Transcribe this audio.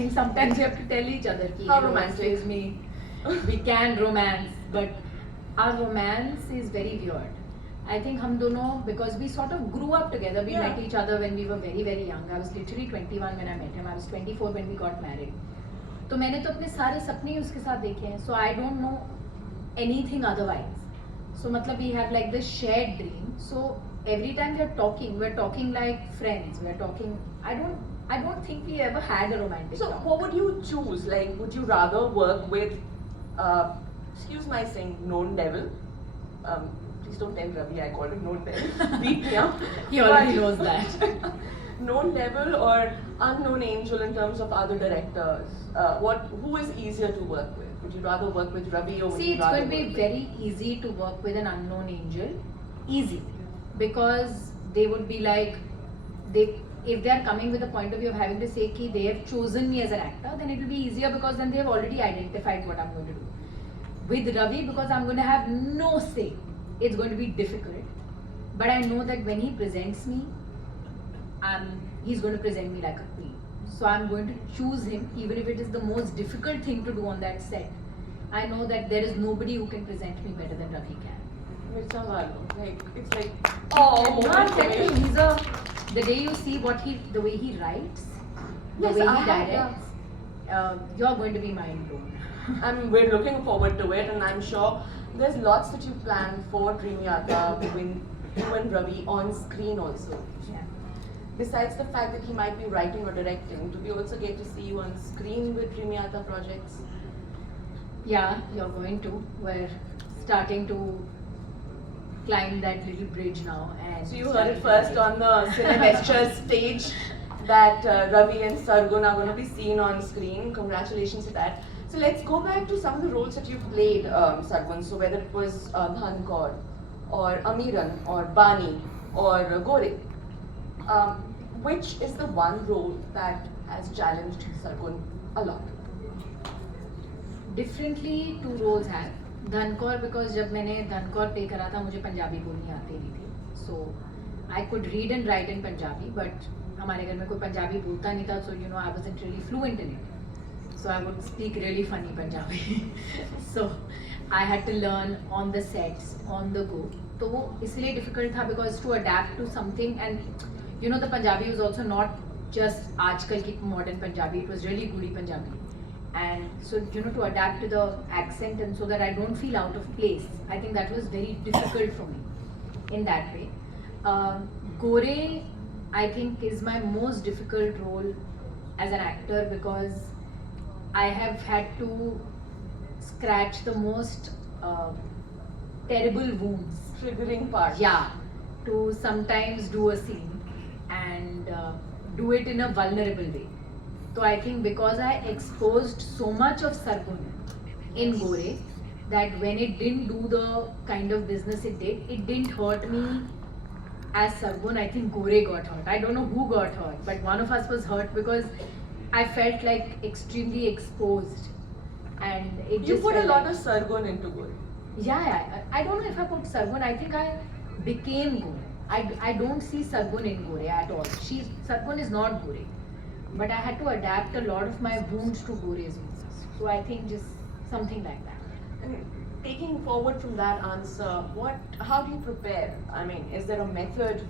think sometimes we have to tell each other ki How romantic. Excuse me, we can romance, but our romance is very weird. I think हम दोनों, because we sort of grew up together, we Yeah. met each other when we were very very young. I was literally 21 when I met him. I was 24 when we got married. तो मैंने तो अपने सारे सपने ही उसके साथ देखे हैं. So I don't know anything otherwise. So मतलब we have like this shared dream. So every time we're talking like friends. We're talking. I don't think we ever had a romantic So talk. what would you choose? Like, would you rather work with, excuse my saying, known devil? Please don't tell Ravi I called him known devil. Beat me up. He already But- knows that. known devil or unknown angel in terms of other directors? Who is easier to work with? Would you rather work with Ravi or would See, you it's rather going to be work very easy to work with an unknown angel. Easy. Because they would be like, if they are coming with the point of view of having to say कि they have chosen me as an actor, then it will be easier because then they have already identified what I'm going to do. With Ravi, because I'm going to have no say, it's going to be difficult. But I know that when he presents me, he's going to present me like a queen. So I'm going to choose him, even if it is the most difficult thing to do on that set. I know that there is nobody who can present me better than Ravi can. Mirza Walu? Like, it's like, oh, No, I'm moment telling away. you, the day you see the way he writes, the Yes, way I he have, directs, you're going to be mind blown. We're looking forward to it, and I'm sure there's lots that you plan for Dreamyata between you and Ravi on screen also. Yeah. Besides the fact that he might be writing or directing, do we also get to see you on screen with Dreamyata projects? Yeah, you're going to. We're starting to climb that little bridge now. And So you heard it first on the Cinevesture stage that Ravi and Sargun are going to be seen on screen. Congratulations to that. So let's go back to some of the roles that you've played, Sargun. So whether it was Dhankor or Amiran or Bani or Gore, which is the one role that has challenged Sargun a lot? Differently, two roles have. Dhankaur, because जब मैंने धनकौर पे करा था मुझे पंजाबी बोलनी आती नहीं थी. So I could read and write in Punjabi, but हमारे घर में कोई पंजाबी बोलता नहीं था, so you know I wasn't really fluent in it. So I would speak really funny Punjabi. So I had to learn on the sets, on the go. तो वो इसलिए difficult था because to adapt to something, and you know the Punjabi was also not just आजकल की modern Punjabi, it was really Gudi Punjabi. And so you know to adapt to the accent and so that I don't feel out of place, I think that was very difficult for me in that way. Gore, I think, is my most difficult role as an actor because I have had to scratch the most terrible wounds. Triggering part. Yeah, to sometimes do a scene and do it in a vulnerable way. So I think because I exposed so much of Sargun in Gore, that when it didn't do the kind of business it didn't hurt me as Sargun. I think Gore got hurt. I don't know who got hurt, but one of us was hurt because I felt like extremely exposed, and it You just put a felt lot like, of Sargun into Gore. yeah, I don't know if I put Sargun. I think I became Gore. I don't see Sargun in Gore at all. Sargun is not Gore, but I had to adapt a lot of my wounds to Gore's wounds. So I think just something like that. And taking forward from that answer, how do you prepare? I mean, is there a method